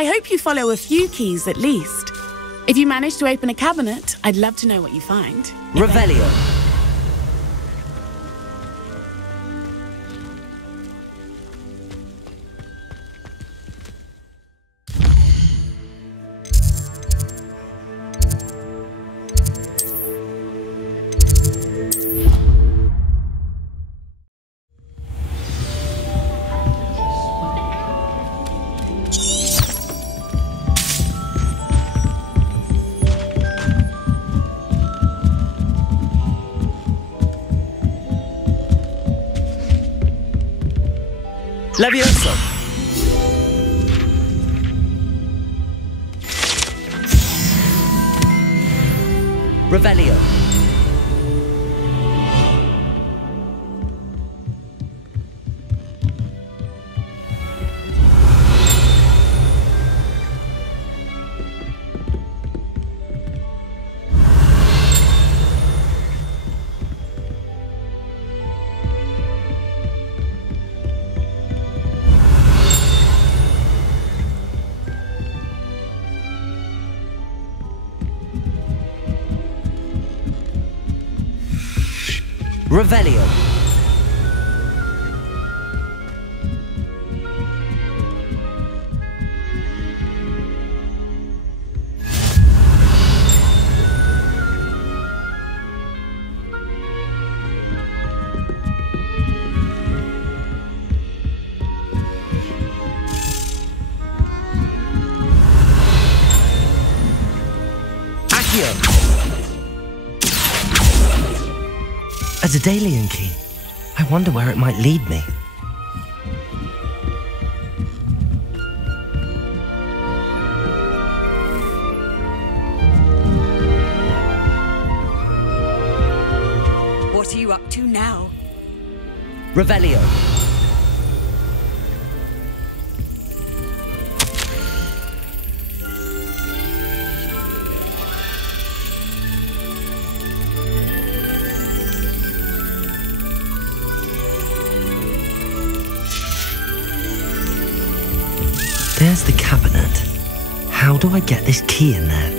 I hope you follow a few keys at least. If you manage to open a cabinet, I'd love to know what you find. Revelio. Levioso. Revelio. Revelio. Accio. A daedalian key. I wonder where it might lead me. What are you up to now? Revelio. There's the cabinet. How do I get this key in there?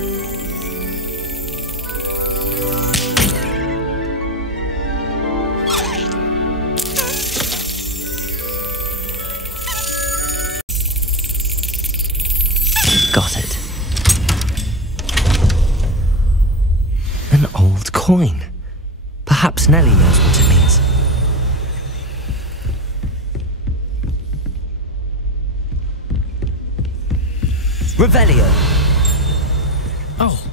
Got it. An old coin. Perhaps Nellie knows what it means. Revelio. Oh.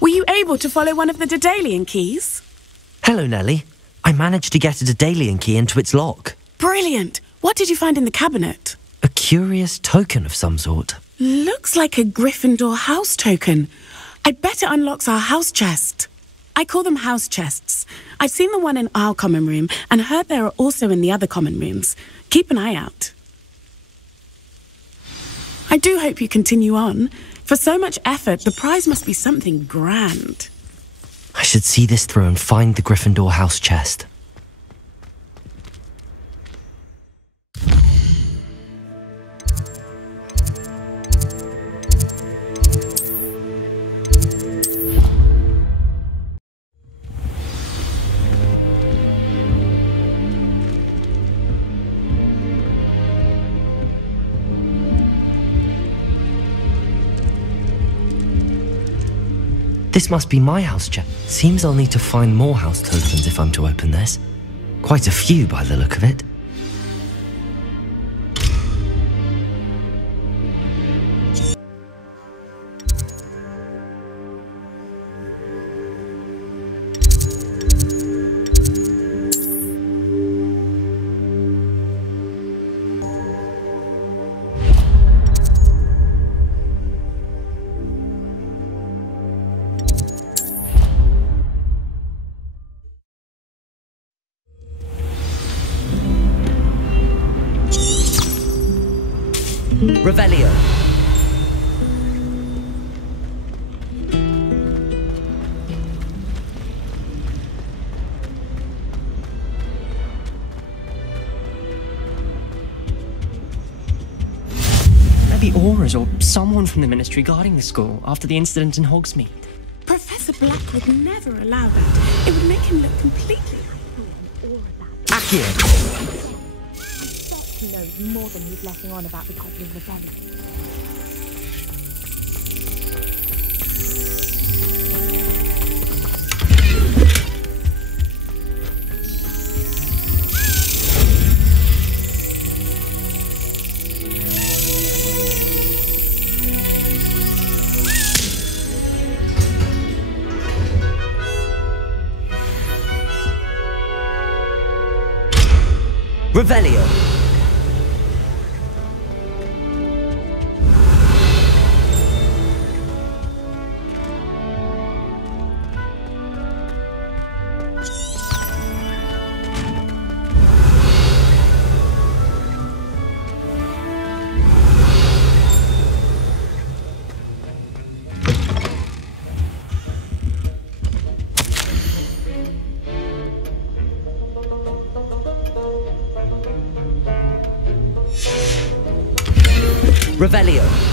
Were you able to follow one of the daedalian keys? Hello, Nellie. I managed to get a daedalian key into its lock. Brilliant! What did you find in the cabinet? A curious token of some sort. Looks like a Gryffindor house token. I bet it unlocks our house chest. I call them house chests. I've seen the one in our common room and heard there are also in the other common rooms. Keep an eye out. I do hope you continue on. For so much effort, the prize must be something grand. I should see this through and find the Gryffindor house chest. This must be my house chest. Seems I'll need to find more house tokens if I'm to open this. Quite a few by the look of it. Revelio. Maybe Auras or someone from the Ministry guarding the school after the incident in Hogsmeade. Professor Black would never allow that. It would make him look completely Accio. He knows more than he's letting on about the Goblin Rebellion. Revelio. Revelio.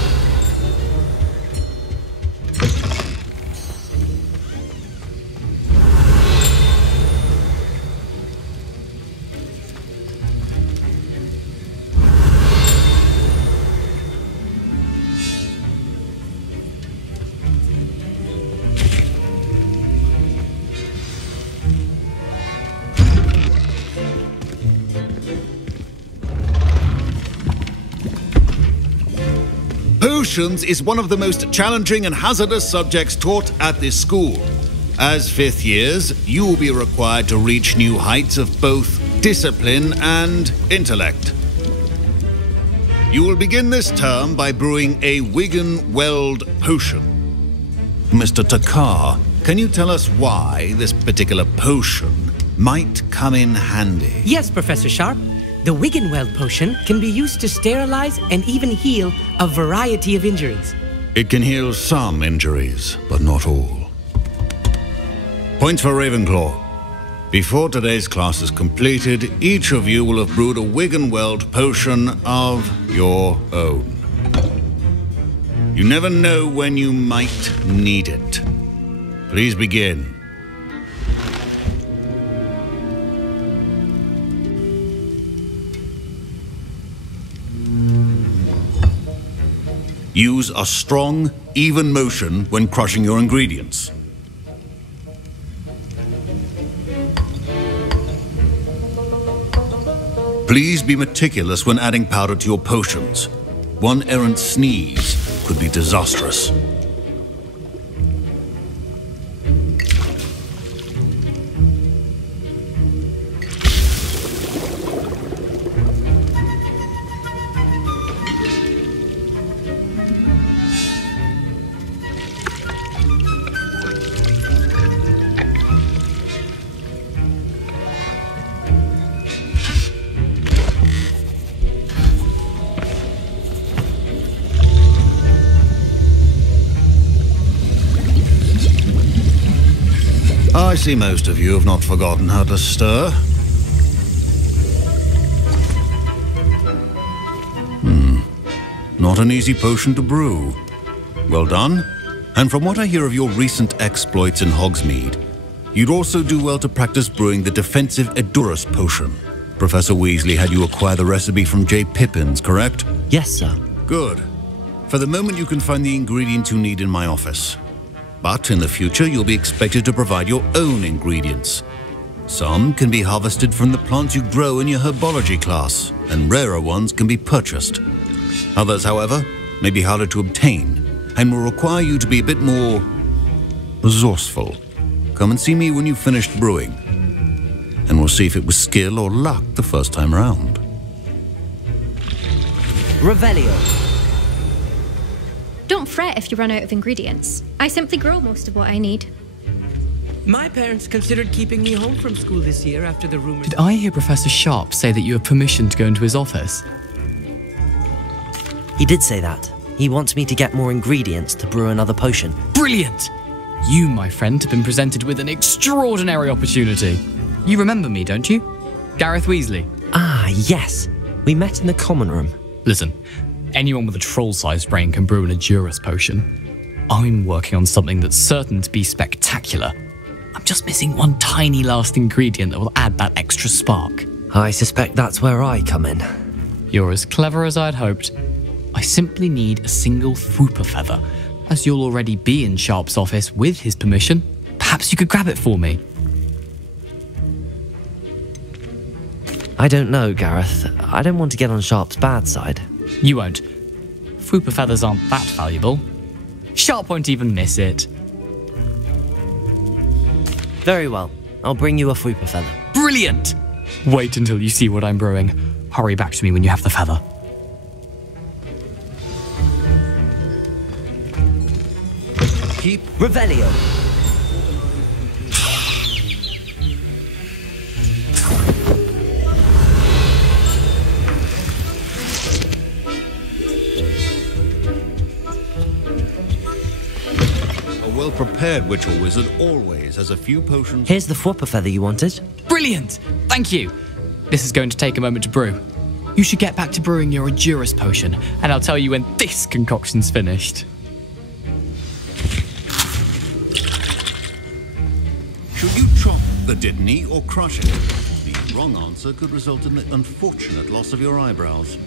Potions is one of the most challenging and hazardous subjects taught at this school. As fifth years, you will be required to reach new heights of both discipline and intellect. You will begin this term by brewing a Wiggenweld potion. Mr. Takar, can you tell us why this particular potion might come in handy? Yes, Professor Sharp. The Wiggenweld potion can be used to sterilize and even heal a variety of injuries. It can heal some injuries, but not all. Points for Ravenclaw. Before today's class is completed, each of you will have brewed a Wiggenweld potion of your own. You never know when you might need it. Please begin. Use a strong, even motion when crushing your ingredients. Please be meticulous when adding powder to your potions. One errant sneeze could be disastrous. I see most of you have not forgotten how to stir. Not an easy potion to brew. Well done. And from what I hear of your recent exploits in Hogsmeade, you'd also do well to practice brewing the defensive Edurus potion. Professor Weasley had you acquire the recipe from J. Pippins, correct? Yes, sir. Good. For the moment, you can find the ingredients you need in my office. But in the future, you'll be expected to provide your own ingredients. Some can be harvested from the plants you grow in your herbology class, and rarer ones can be purchased. Others, however, may be harder to obtain, and will require you to be a bit more resourceful. Come and see me when you've finished brewing, and we'll see if it was skill or luck the first time round. Revelio. Don't fret if you run out of ingredients. I simply grow most of what I need. My parents considered keeping me home from school this year after the rumors. Did I hear Professor Sharp say that you have permission to go into his office? He did say that. He wants me to get more ingredients to brew another potion. Brilliant! You, my friend, have been presented with an extraordinary opportunity. You remember me, don't you? Gareth Weasley. Ah, yes. We met in the common room. Listen, anyone with a troll-sized brain can brew an Edurus potion. I'm working on something that's certain to be spectacular. I'm just missing one tiny last ingredient that will add that extra spark. I suspect that's where I come in. You're as clever as I'd hoped. I simply need a single Fwooper feather. As you'll already be in Sharp's office with his permission, perhaps you could grab it for me. I don't know, Gareth. I don't want to get on Sharp's bad side. You won't. Fwooper feathers aren't that valuable. Sharp won't even miss it. Very well. I'll bring you a Fwooper feather. Brilliant! Wait until you see what I'm brewing. Hurry back to me when you have the feather. Keep Revelio. a well-prepared witch or wizard always has a few potions. Here's the Fwooper feather you wanted. Brilliant! Thank you. This is going to take a moment to brew. You should get back to brewing your Edurus potion, and I'll tell you when this concoction's finished. Should you chop the Didney or crush it? The wrong answer could result in the unfortunate loss of your eyebrows.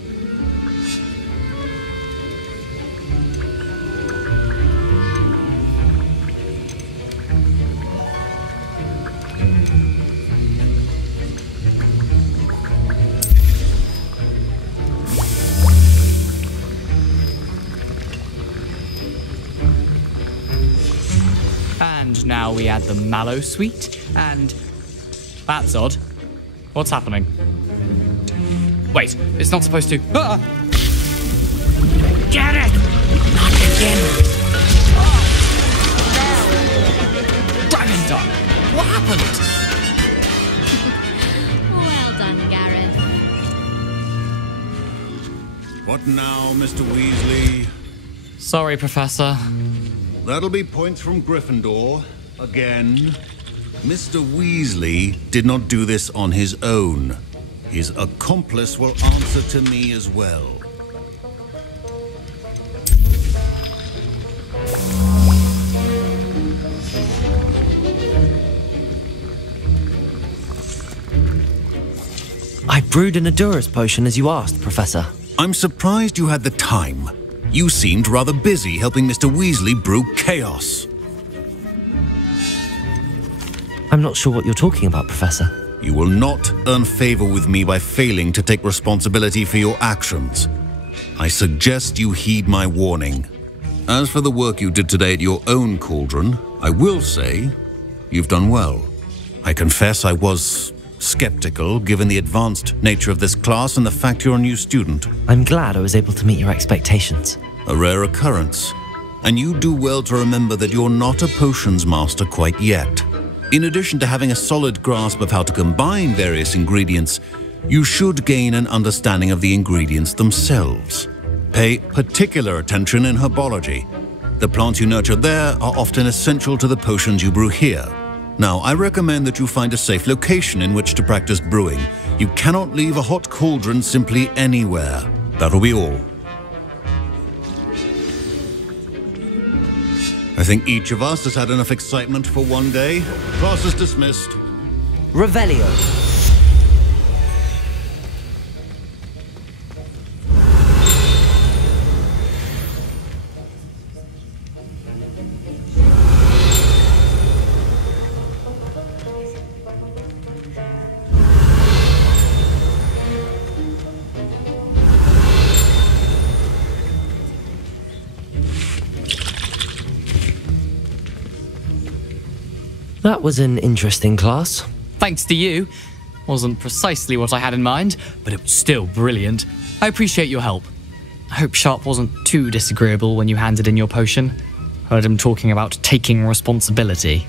And now we add the mallow sweet, and... That's odd. What's happening? Wait, it's not supposed to... Ah! Get it! Not again! Oh! No! Dragon Dog! What happened? Well done, Gareth. What now, Mr. Weasley? Sorry, Professor. That'll be points from Gryffindor. Again. Mr. Weasley did not do this on his own. His accomplice will answer to me as well. I brewed an Edurus potion as you asked, Professor. I'm surprised you had the time. You seemed rather busy helping Mr. Weasley brew chaos. I'm not sure what you're talking about, Professor. You will not earn favor with me by failing to take responsibility for your actions. I suggest you heed my warning. As for the work you did today at your own cauldron, I will say you've done well. I confess I was skeptical given the advanced nature of this class and the fact you're a new student. I'm glad I was able to meet your expectations. A rare occurrence. And you do well to remember that you're not a potions master quite yet. In addition to having a solid grasp of how to combine various ingredients, you should gain an understanding of the ingredients themselves. Pay particular attention in herbology. The plants you nurture there are often essential to the potions you brew here. Now, I recommend that you find a safe location in which to practice brewing. You cannot leave a hot cauldron simply anywhere. That'll be all. I think each of us has had enough excitement for one day. Class is dismissed. Revelio. That was an interesting class. Thanks to you. Wasn't precisely what I had in mind, but it was still brilliant. I appreciate your help. I hope Sharp wasn't too disagreeable when you handed in your potion. Heard him talking about taking responsibility.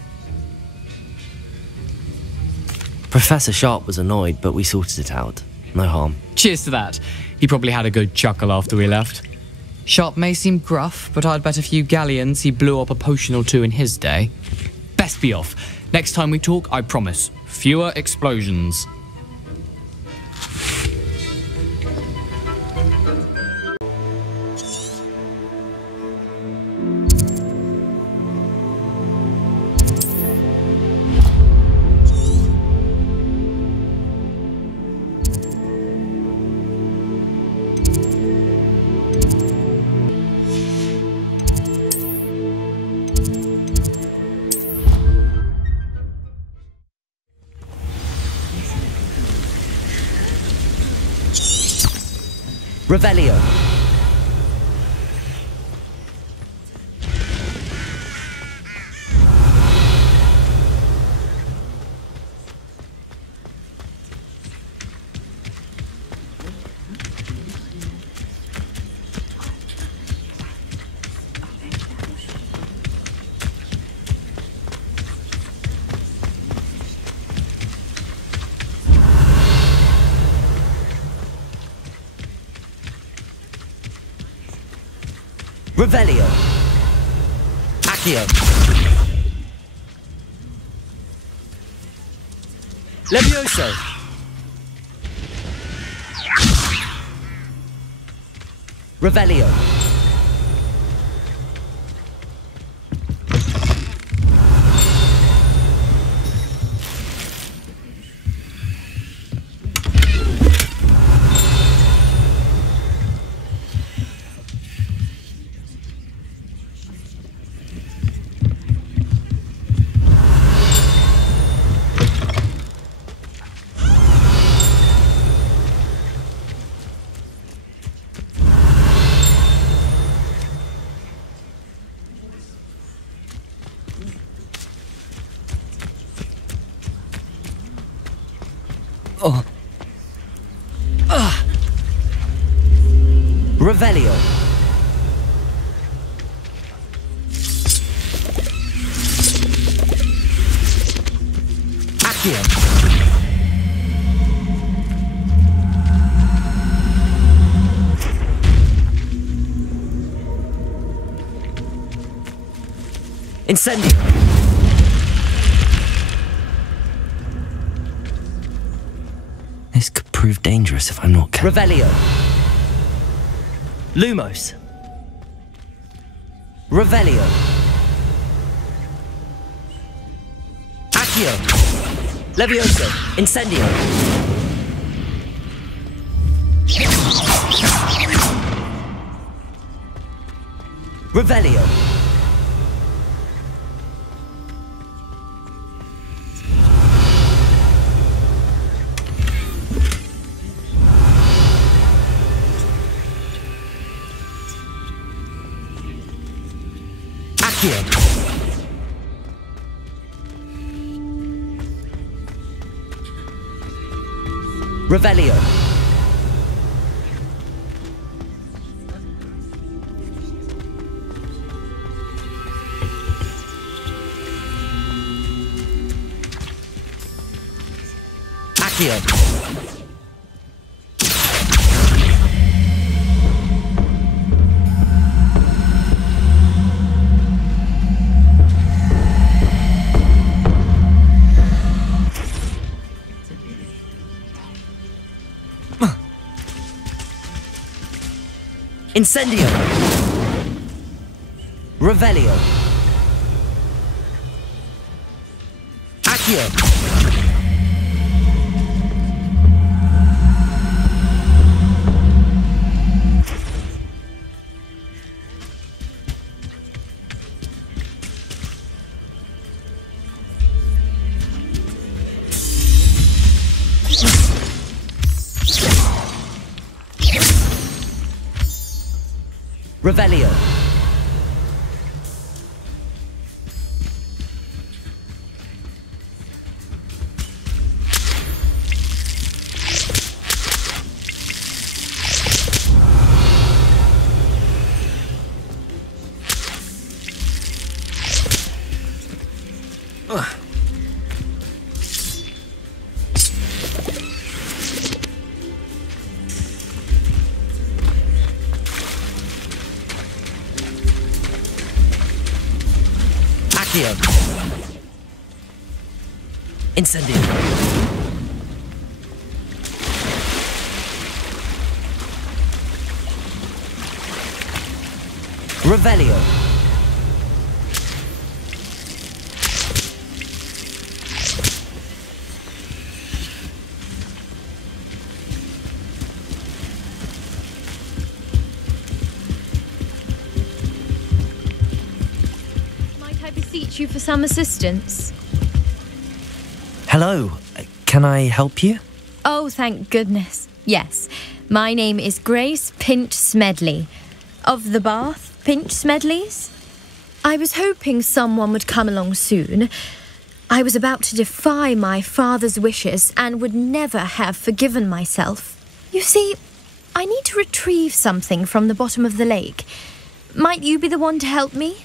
Professor Sharp was annoyed, but we sorted it out. No harm. Cheers to that. He probably had a good chuckle after we left. Sharp may seem gruff, but I'd bet a few galleons he blew up a potion or two in his day. Best be off. Next time we talk, I promise, fewer explosions. Revelio. Revelio. Accio. Levioso. Revelio. Revelio. Accio. Incendio. This could prove dangerous if I'm not careful. Revelio. Lumos. Revelio. Accio. Levioso. Incendio. Revelio. Accio. Revelio. Accio. Incendio. Revelio. Accio. Revelio. Accio. Incendio. Revelio. Might I beseech you for some assistance? Hello. Can I help you? Oh, thank goodness. Yes. My name is Grace Pinch Smedley, of the Bath Pinch Smedleys. I was hoping someone would come along soon. I was about to defy my father's wishes and would never have forgiven myself. You see, I need to retrieve something from the bottom of the lake. Might you be the one to help me?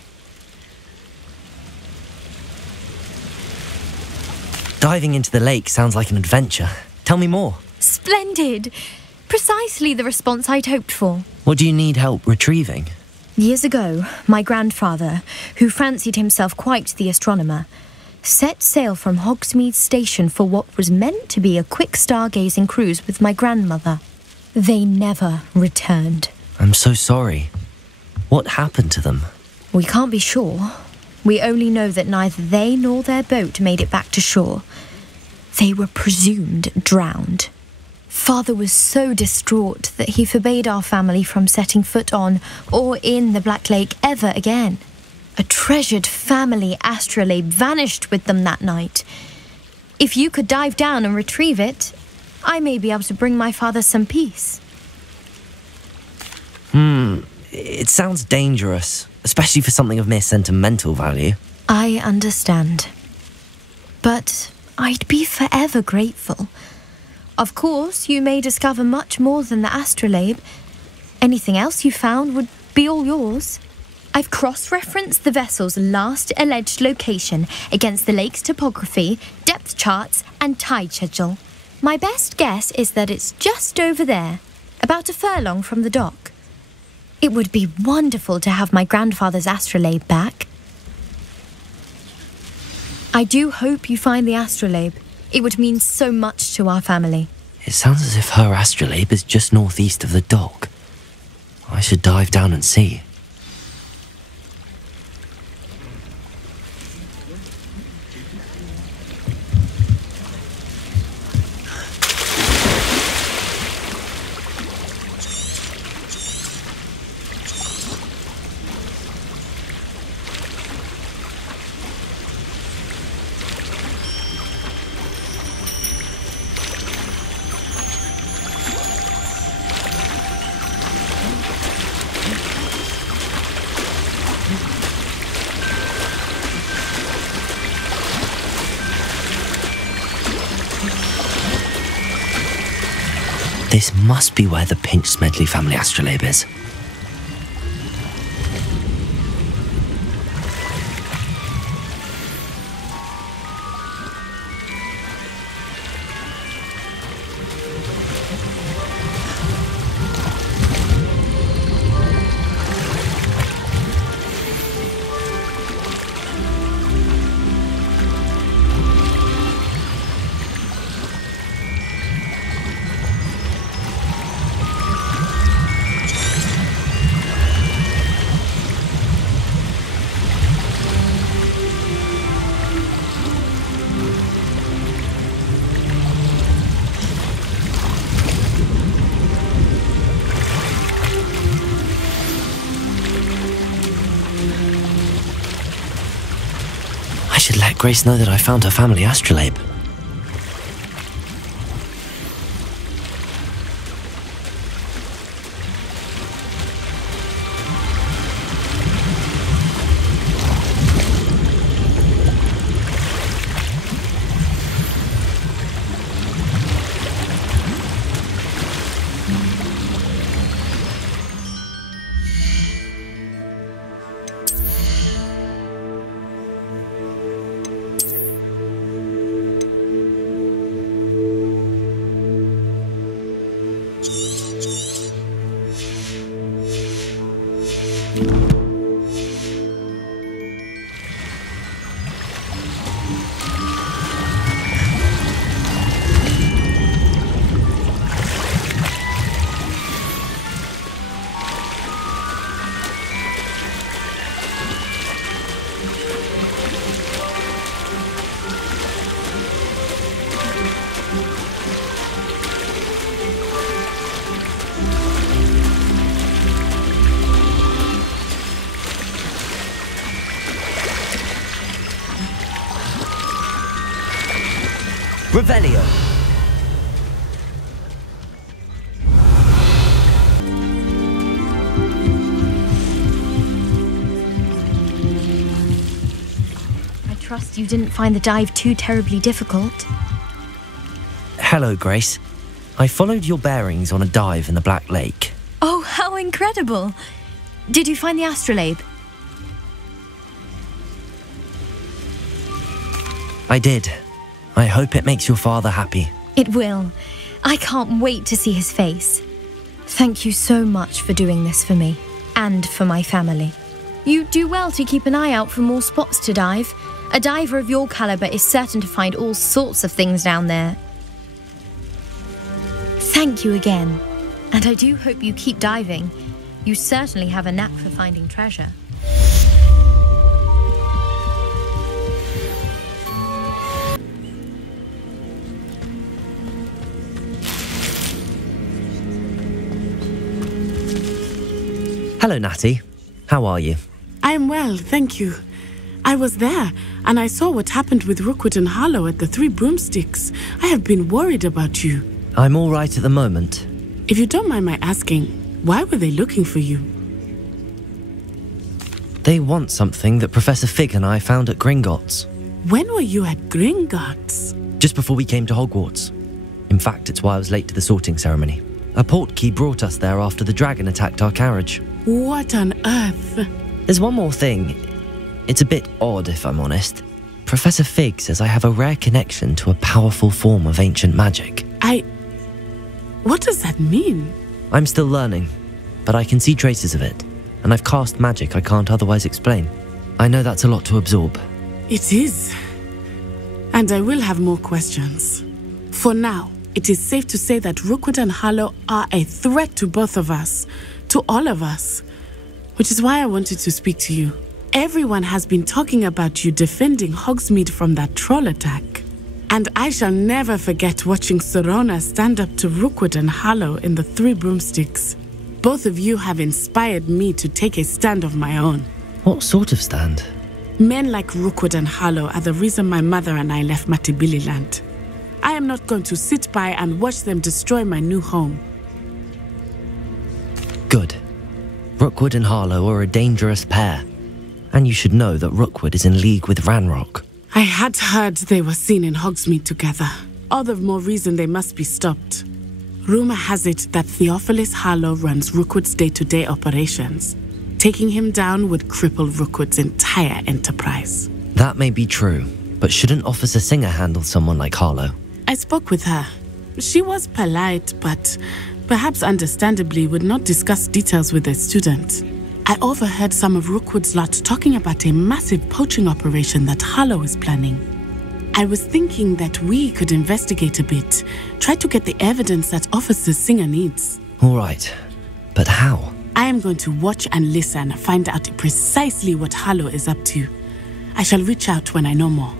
Diving into the lake sounds like an adventure. Tell me more. Splendid! Precisely the response I'd hoped for. What do you need help retrieving? Years ago, my grandfather, who fancied himself quite the astronomer, set sail from Hogsmeade Station for what was meant to be a quick stargazing cruise with my grandmother. They never returned. I'm so sorry. What happened to them? We can't be sure. We only know that neither they nor their boat made it back to shore. They were presumed drowned. Father was so distraught that he forbade our family from setting foot on or in the Black Lake ever again. A treasured family astrolabe vanished with them that night. If you could dive down and retrieve it, I may be able to bring my father some peace. It sounds dangerous, especially for something of mere sentimental value. I understand. But I'd be forever grateful. Of course, you may discover much more than the astrolabe. Anything else you found would be all yours. I've cross-referenced the vessel's last alleged location against the lake's topography, depth charts, and tide schedule. My best guess is that it's just over there, about a furlong from the dock. It would be wonderful to have my grandfather's astrolabe back. I do hope you find the astrolabe. It would mean so much to our family. It sounds as if her astrolabe is just northeast of the dock. I should dive down and see. This must be where the Pinch Smedley family astrolabe is. I should let Grace know that I found her family astrolabe. Revelio. I trust you didn't find the dive too terribly difficult. Hello, Grace. I followed your bearings on a dive in the Black Lake. Oh, how incredible! Did you find the astrolabe? I did. I hope it makes your father happy. It will. I can't wait to see his face. Thank you so much for doing this for me, and for my family. You do well to keep an eye out for more spots to dive. A diver of your caliber is certain to find all sorts of things down there. Thank you again. And I do hope you keep diving. You certainly have a knack for finding treasure. Hello, Natty. How are you? I am well, thank you. I was there, and I saw what happened with Rookwood and Harlow at the Three Broomsticks. I have been worried about you. I'm all right at the moment. If you don't mind my asking, why were they looking for you? They want something that Professor Fig and I found at Gringotts. When were you at Gringotts? Just before we came to Hogwarts. In fact, it's why I was late to the sorting ceremony. A Portkey brought us there after the dragon attacked our carriage. What on earth? There's one more thing. It's a bit odd, if I'm honest. Professor Fig says I have a rare connection to a powerful form of ancient magic. What does that mean? I'm still learning, but I can see traces of it, and I've cast magic I can't otherwise explain. I know that's a lot to absorb. It is. And I will have more questions. For now, it is safe to say that Rookwood and Harlow are a threat to both of us, to all of us, which is why I wanted to speak to you. Everyone has been talking about you defending Hogsmeade from that troll attack. And I shall never forget watching Sorona stand up to Rookwood and Harlow in the Three Broomsticks. Both of you have inspired me to take a stand of my own. What sort of stand? Men like Rookwood and Harlow are the reason my mother and I left Matibililand. I am not going to sit by and watch them destroy my new home. Good. Rookwood and Harlow are a dangerous pair. And you should know that Rookwood is in league with Ranrock. I had heard they were seen in Hogsmeade together. All the more reason they must be stopped. Rumor has it that Theophilus Harlow runs Rookwood's day-to-day operations. Taking him down would cripple Rookwood's entire enterprise. That may be true, but shouldn't Officer Singer handle someone like Harlow? I spoke with her. She was polite, but perhaps understandably would not discuss details with a student. I overheard some of Rookwood's lot talking about a massive poaching operation that Harlow is planning. I was thinking that we could investigate a bit, try to get the evidence that Officer Singer needs. All right, but how? I am going to watch and listen, find out precisely what Harlow is up to. I shall reach out when I know more.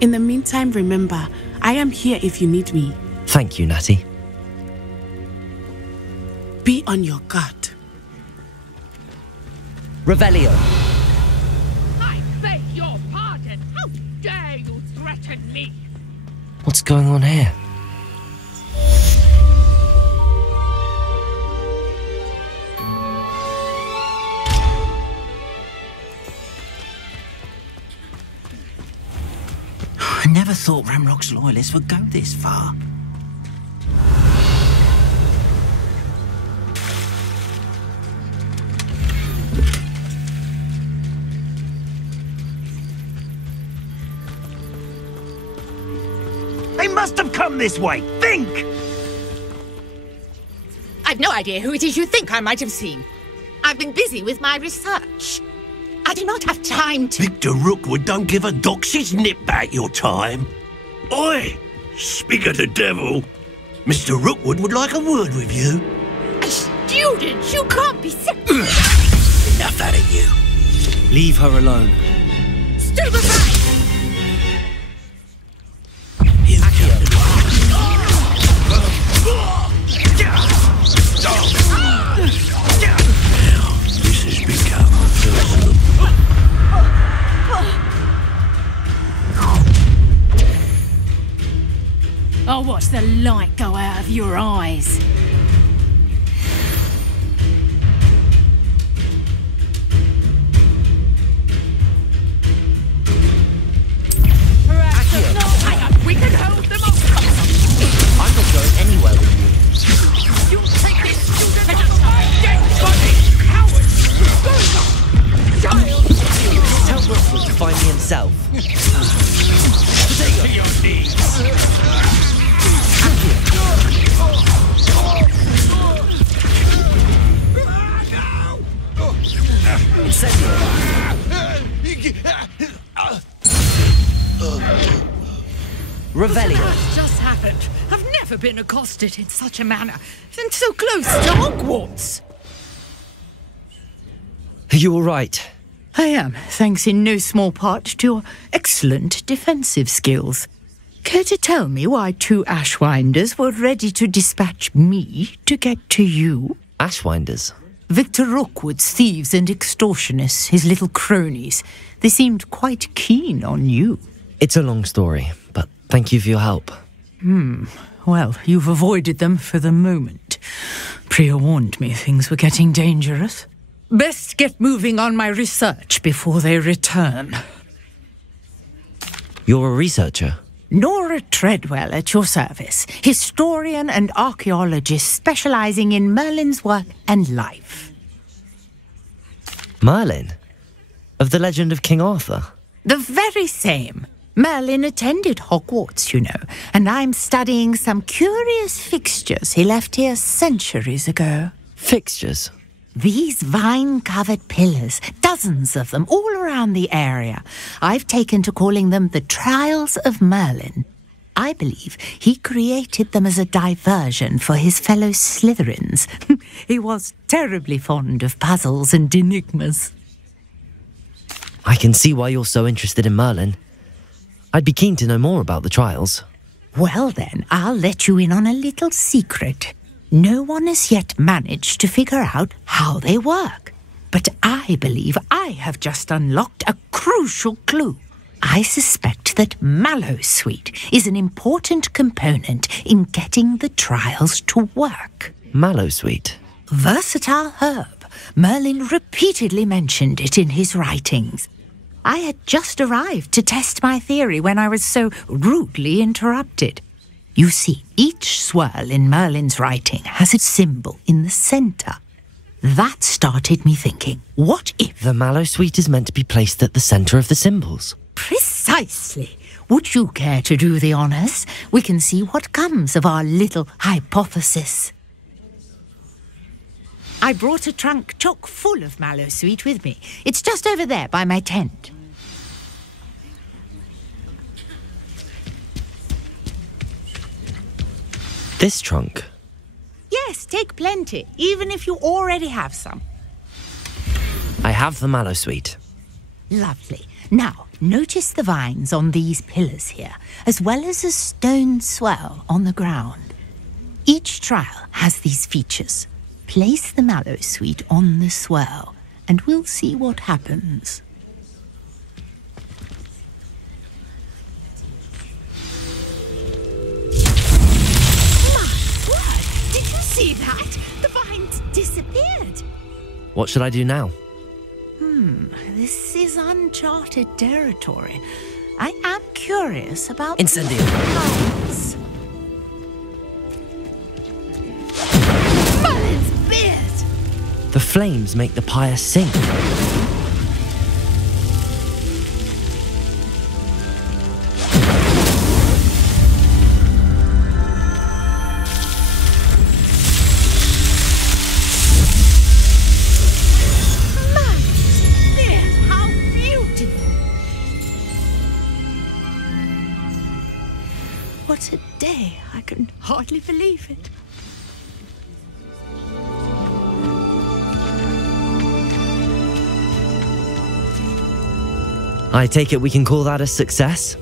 In the meantime, remember, I am here if you need me. Thank you, Natty. Be on your guard. Revelio. I beg your pardon. How dare you threaten me? What's going on here? I never thought Ranrock's loyalists would go this far. They must have come this way! Think! I've no idea who it is you think I might have seen. I've been busy with my research. I do not have time to... Victor Rookwood don't give a doxy's nip back your time. Oi! Speak of the devil. Mr. Rookwood would like a word with you. A student? You can't be sick. Enough out of you. Leave her alone. Stupefy! This has become personal. the light go out of your eyes. We can hold them off. I'm not going anywhere with you. You take this student as a dead body, coward! Child! Tell Rookwood to find me himself. Take to your knees. Revelio. What just happened? I've never been accosted in such a manner, and so close to Hogwarts. Are you all right? I am, thanks in no small part to your excellent defensive skills. Care to tell me why 2 Ashwinders were ready to dispatch me to get to you? Ashwinders? Victor Rookwood's thieves and extortionists, his little cronies. They seemed quite keen on you. It's a long story, but thank you for your help. Well, you've avoided them for the moment. Priya warned me things were getting dangerous. Best get moving on my research before they return. You're a researcher? Nora Treadwell at your service, historian and archaeologist specializing in Merlin's work and life. Merlin? Of the legend of King Arthur? The very same. Merlin attended Hogwarts, you know, and I'm studying some curious fixtures he left here centuries ago. Fixtures? These vine-covered pillars, dozens of them all around the area. I've taken to calling them the Trials of Merlin. I believe he created them as a diversion for his fellow Slytherins. He was terribly fond of puzzles and enigmas. I can see why you're so interested in Merlin. I'd be keen to know more about the trials. Well then, I'll let you in on a little secret. No one has yet managed to figure out how they work. But I believe I have just unlocked a crucial clue. I suspect that Mallowsweet is an important component in getting the trials to work. Mallowsweet? Versatile herb. Merlin repeatedly mentioned it in his writings. I had just arrived to test my theory when I was so rudely interrupted. You see, each swirl in Merlin's writing has its symbol in the centre. That started me thinking, what if... The Mallowsweet is meant to be placed at the centre of the symbols. Precisely. Would you care to do the honours? We can see what comes of our little hypothesis. I brought a trunk chock full of Mallowsweet with me. It's just over there by my tent. This trunk? Yes, take plenty, even if you already have some. I have the Mallowsweet. Lovely. Now, notice the vines on these pillars here, as well as a stone swell on the ground. Each trial has these features. Place the Mallowsweet on the swell, and we'll see what happens. Did you see that? The vines disappeared. What should I do now? This is uncharted territory. I am curious about... Incendio. Vines. Merlin's beard! The flames make the pyre sink. What a day. I can hardly believe it. I take it we can call that a success?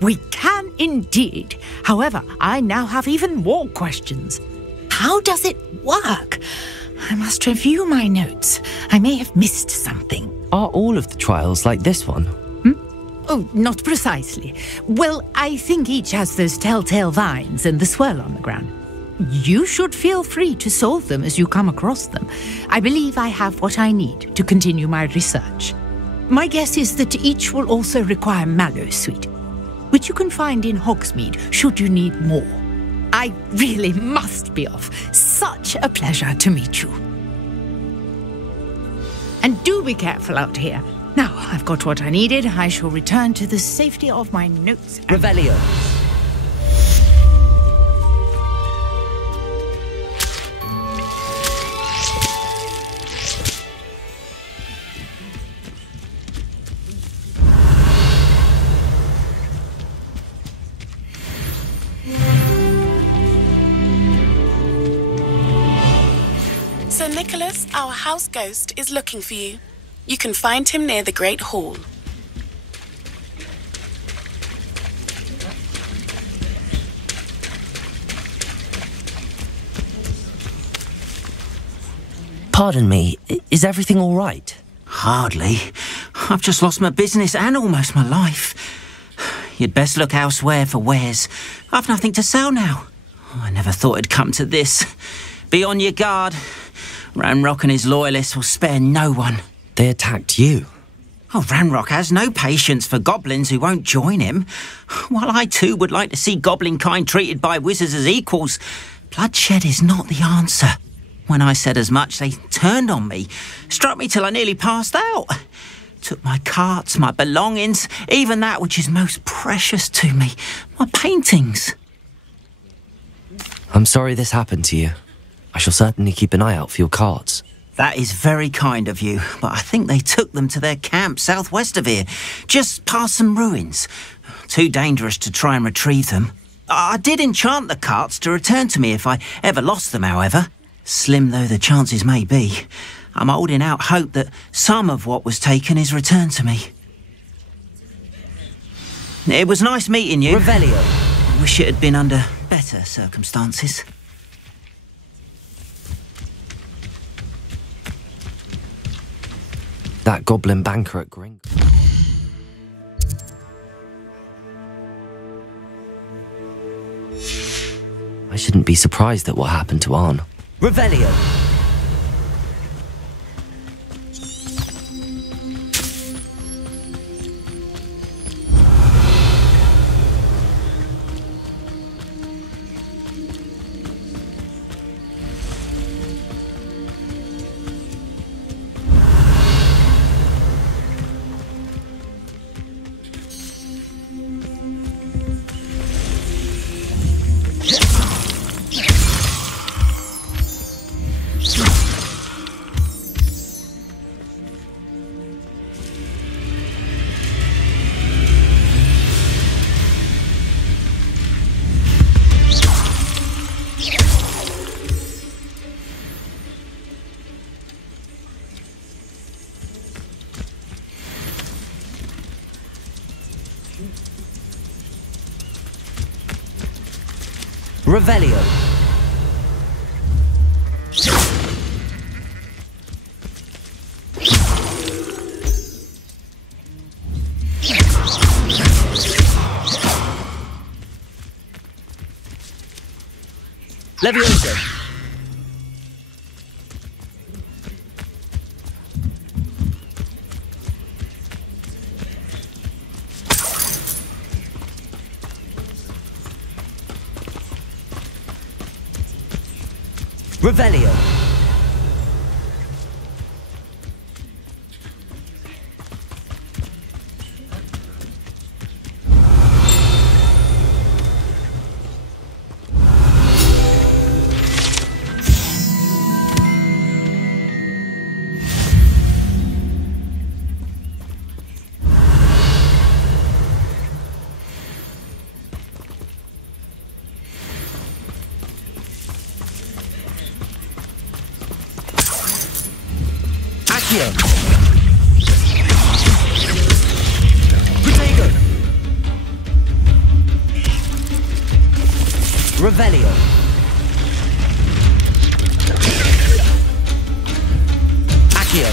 We can indeed. However, I now have even more questions. How does it work? I must review my notes. I may have missed something. Are all of the trials like this one? Oh, not precisely. Well, I think each has those telltale vines and the swirl on the ground. You should feel free to solve them as you come across them. I believe I have what I need to continue my research. My guess is that each will also require mallow sweet, which you can find in Hogsmeade should you need more. I really must be off. Such a pleasure to meet you. And do be careful out here. Now I've got what I needed. I shall return to the safety of my notes. Revelio. Sir Nicholas, our house ghost, is looking for you. You can find him near the Great Hall. Pardon me, is everything all right? Hardly. I've just lost my business and almost my life. You'd best look elsewhere for wares. I've nothing to sell now. I never thought it'd come to this. Be on your guard. Ranrock and his loyalists will spare no one. They attacked you? Oh, Ranrock has no patience for goblins who won't join him. While I too would like to see goblin kind treated by wizards as equals, bloodshed is not the answer. When I said as much, they turned on me, struck me till I nearly passed out. Took my carts, my belongings, even that which is most precious to me, my paintings. I'm sorry this happened to you. I shall certainly keep an eye out for your cards. That is very kind of you, but I think they took them to their camp southwest of here, just past some ruins. Too dangerous to try and retrieve them. I did enchant the carts to return to me if I ever lost them, however. Slim though the chances may be, I'm holding out hope that some of what was taken is returned to me. It was nice meeting you. Revelio. I wish it had been under better circumstances. That goblin banker at Gring. I shouldn't be surprised at what happened to Arn. Revelio. Revelio. Leviosa. Revelio. Revelio. Accio.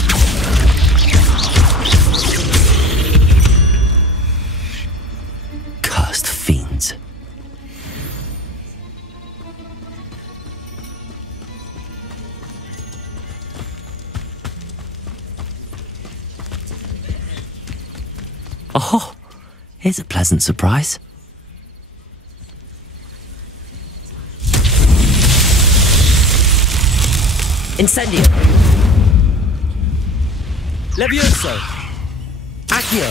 Oh, here's a pleasant surprise. Incendio. Levioso. Accio.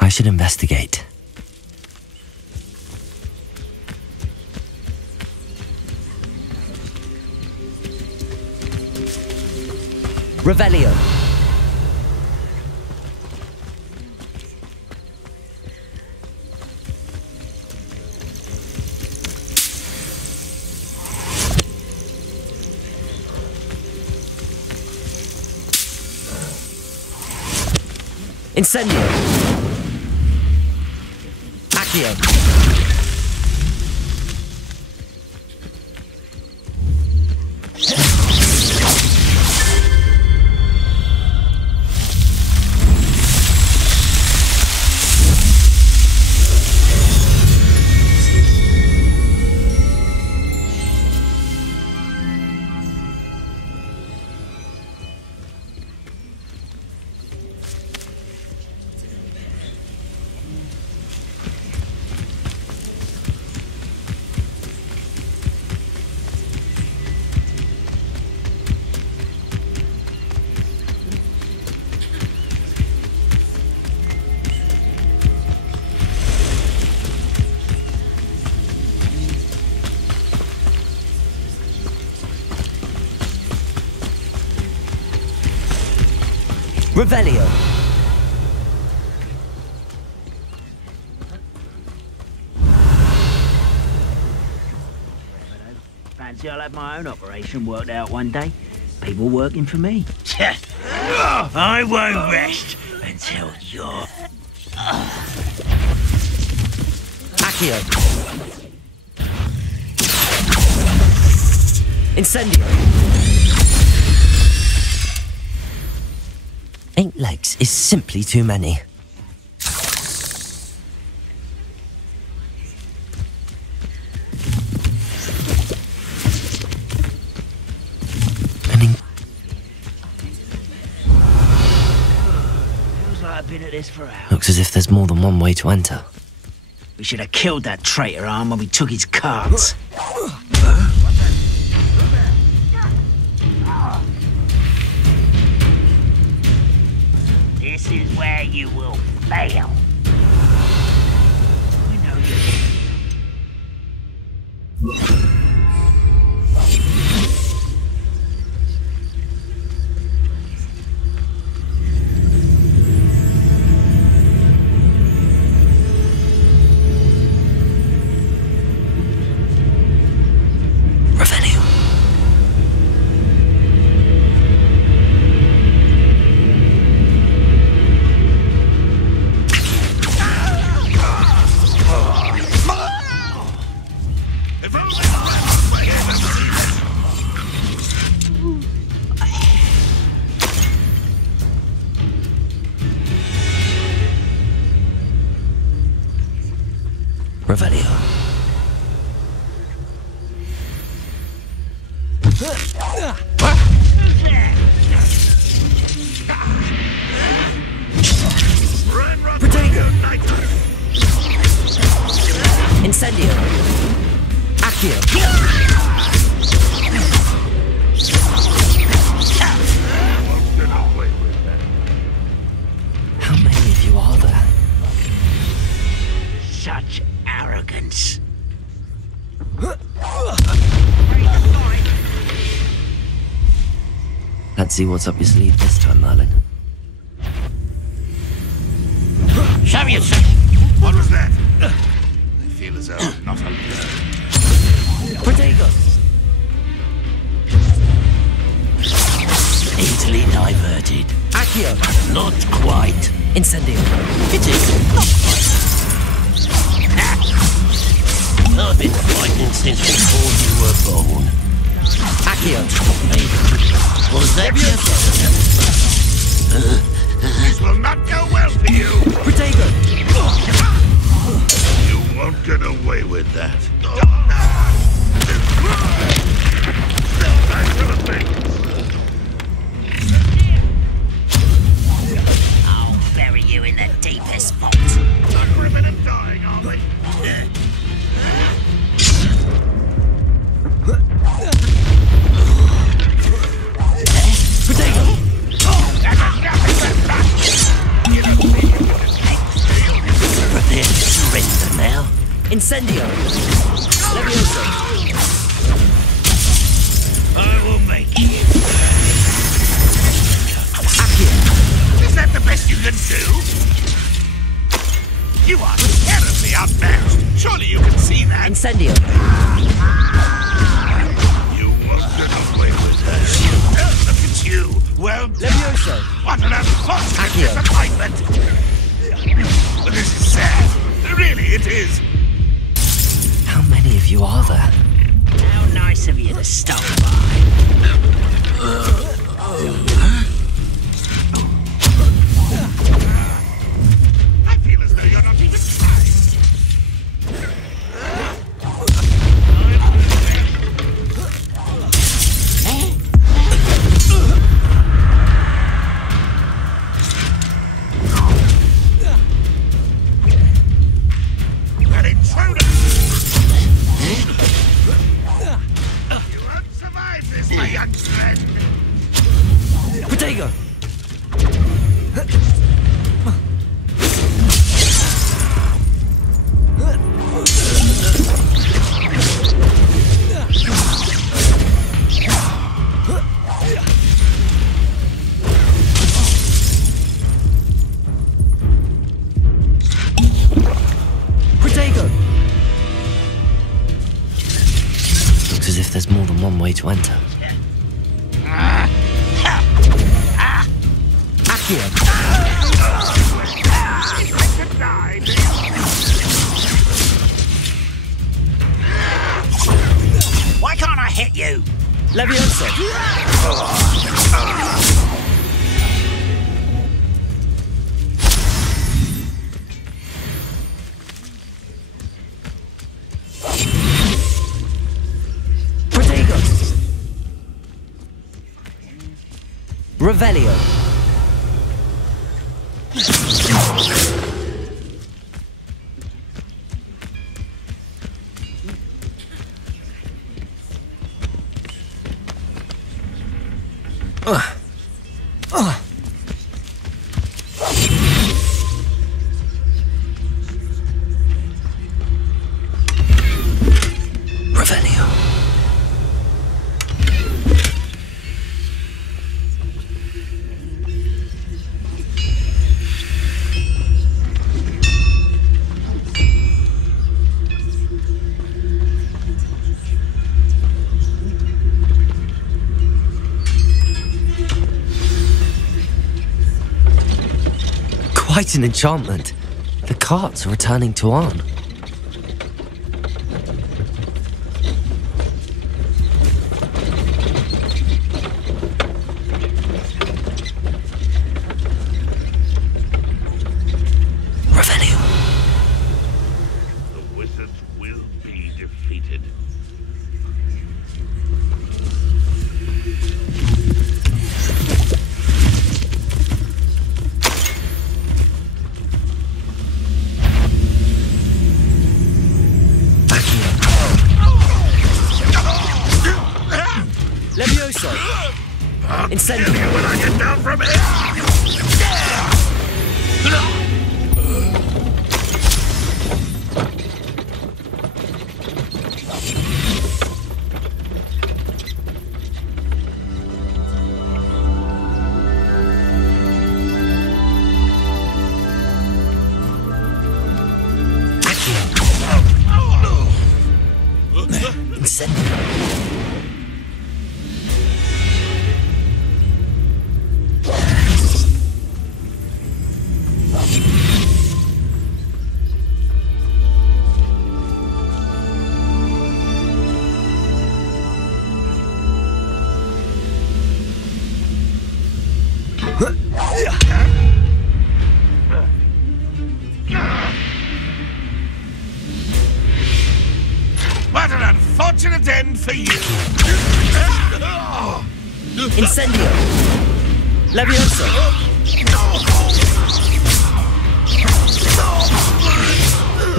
I should investigate. Revelio. Incendio. Accio. Revelio. Fancy I'll have my own operation worked out one day. People working for me. I won't rest until you're... Accio. Incendio. 8 legs is simply too many. Feels like I've been at this for hours. Looks as if there's more than one way to enter. We should have killed that traitor arm when we took his cards. This is where you will fail. I know you. Revelio. Incendio. Accio. How many of you are there? Such arrogance. Let's see what's up your sleeve this time, Merlin. Show yourself. What was that? I feel as though I'm not alone. Protegos. Easily diverted. Accio. Accio. Not quite. Incendio. It is. I've been fighting since before you were born. Accio. Was that This will not go well for you. Protego. You won't get away with that. Still back to the things. I'll bury you in the deepest vault. Not for a minute dying, are we? Protego. Prepare to surrender now. Incendio. Levioso. I will make you. Accio. Is that the best you can do? You are terribly outmatched. Surely you can see that. Incendio. You won't get away with that. Look at you. Well done. Levioso. What an unfortunate Accio. disappointment. But this is sad. Really, it is. How many of you are there? How nice of you to stop by. I feel as though you're not even trying. An intruder! You won't survive this, my young friend. Protego. Protego. Looks as if there's more than one way to enter. Accio. Why can't I hit you? Levioso. Protego. Revelio. Revelio. Quite an enchantment. The carts are returning to Arn. Revelio. The wizards will be defeated. Levioso. Incendio. When I get down from here. Incendio. What an unfortunate end for you! Incendio! Levioso!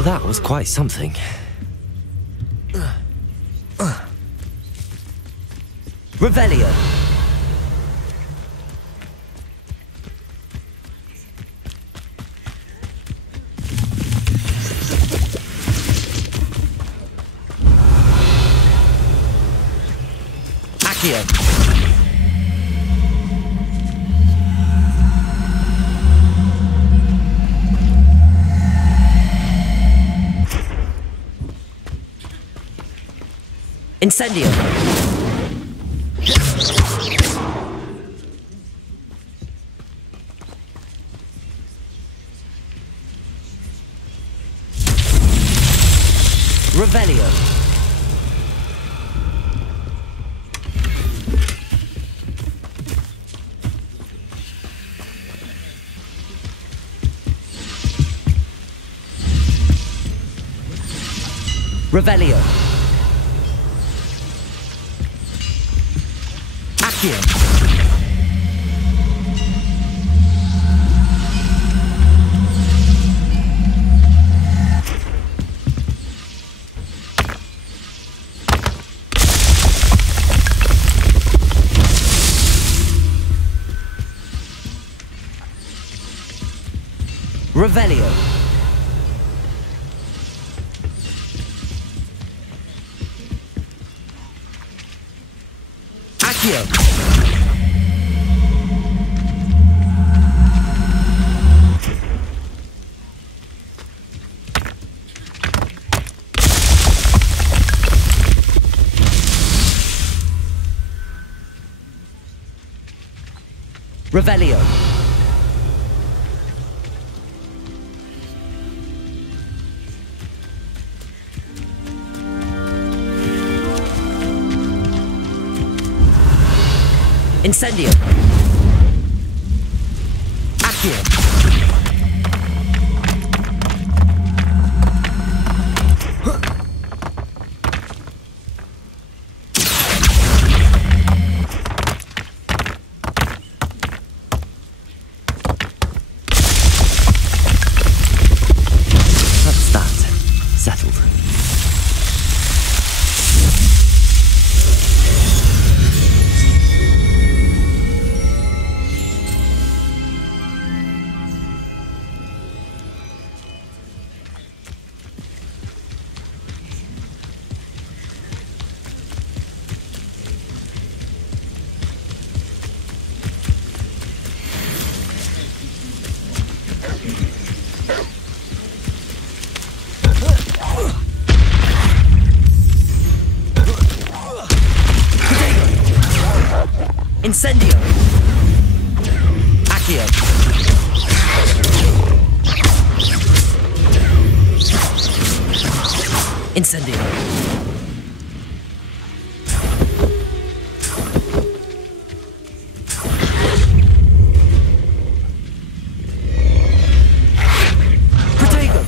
That was quite something. Revelio! Accio! Incendio! Revelio! Revelio! Accio! Revelio! Accio! Revelio! Incendio! Accio! That's that. Settled. Incendio! Accio! Incendio! Protego!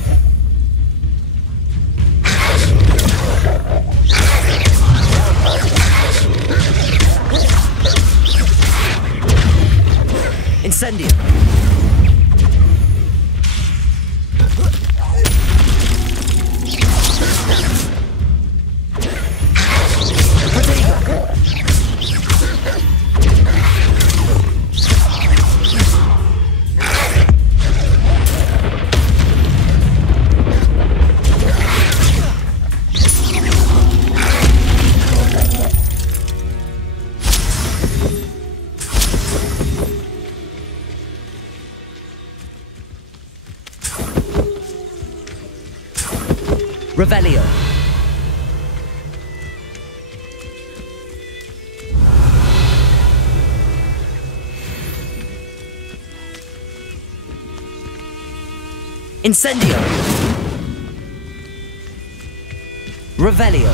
Incendio! Revelio! Incendio! Revelio!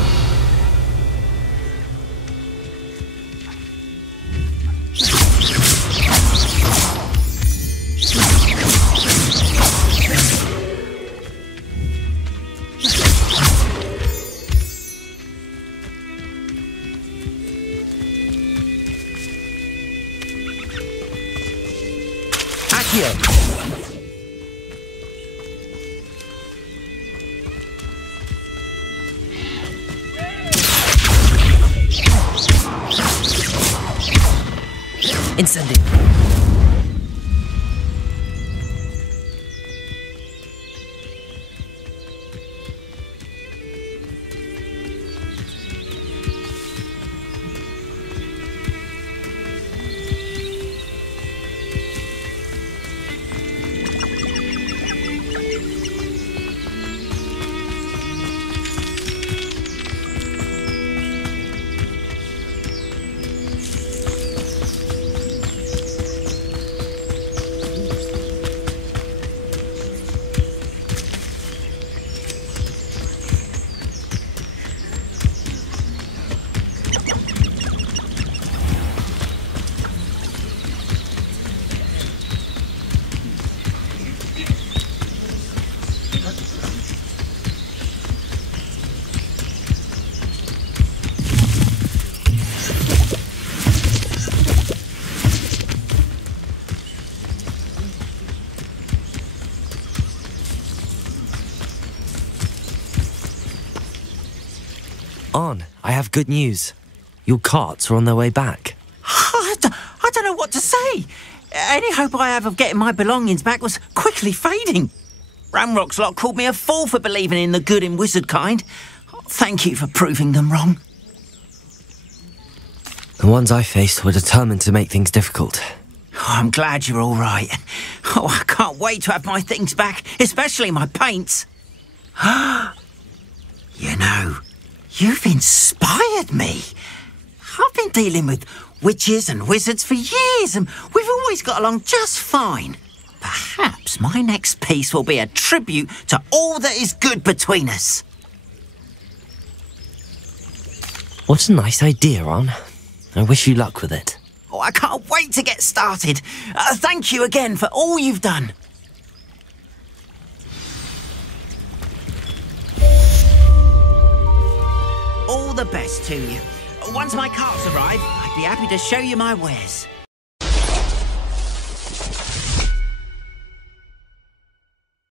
Accio! Incendio! On, I have good news. Your carts are on their way back. I don't know what to say. Any hope I have of getting my belongings back was quickly fading. Ramrock's lot called me a fool for believing in the good in wizard kind. Thank you for proving them wrong. The ones I faced were determined to make things difficult. Oh, I'm glad you're all right. Oh, I can't wait to have my things back, especially my paints. You know, you've inspired me. I've been dealing with witches and wizards for years, and we've always got along just fine. Perhaps my next piece will be a tribute to all that is good between us. What a nice idea, On. I wish you luck with it. Oh, I can't wait to get started. Thank you again for all you've done. All the best to you. Once my carts arrive, I'd be happy to show you my wares.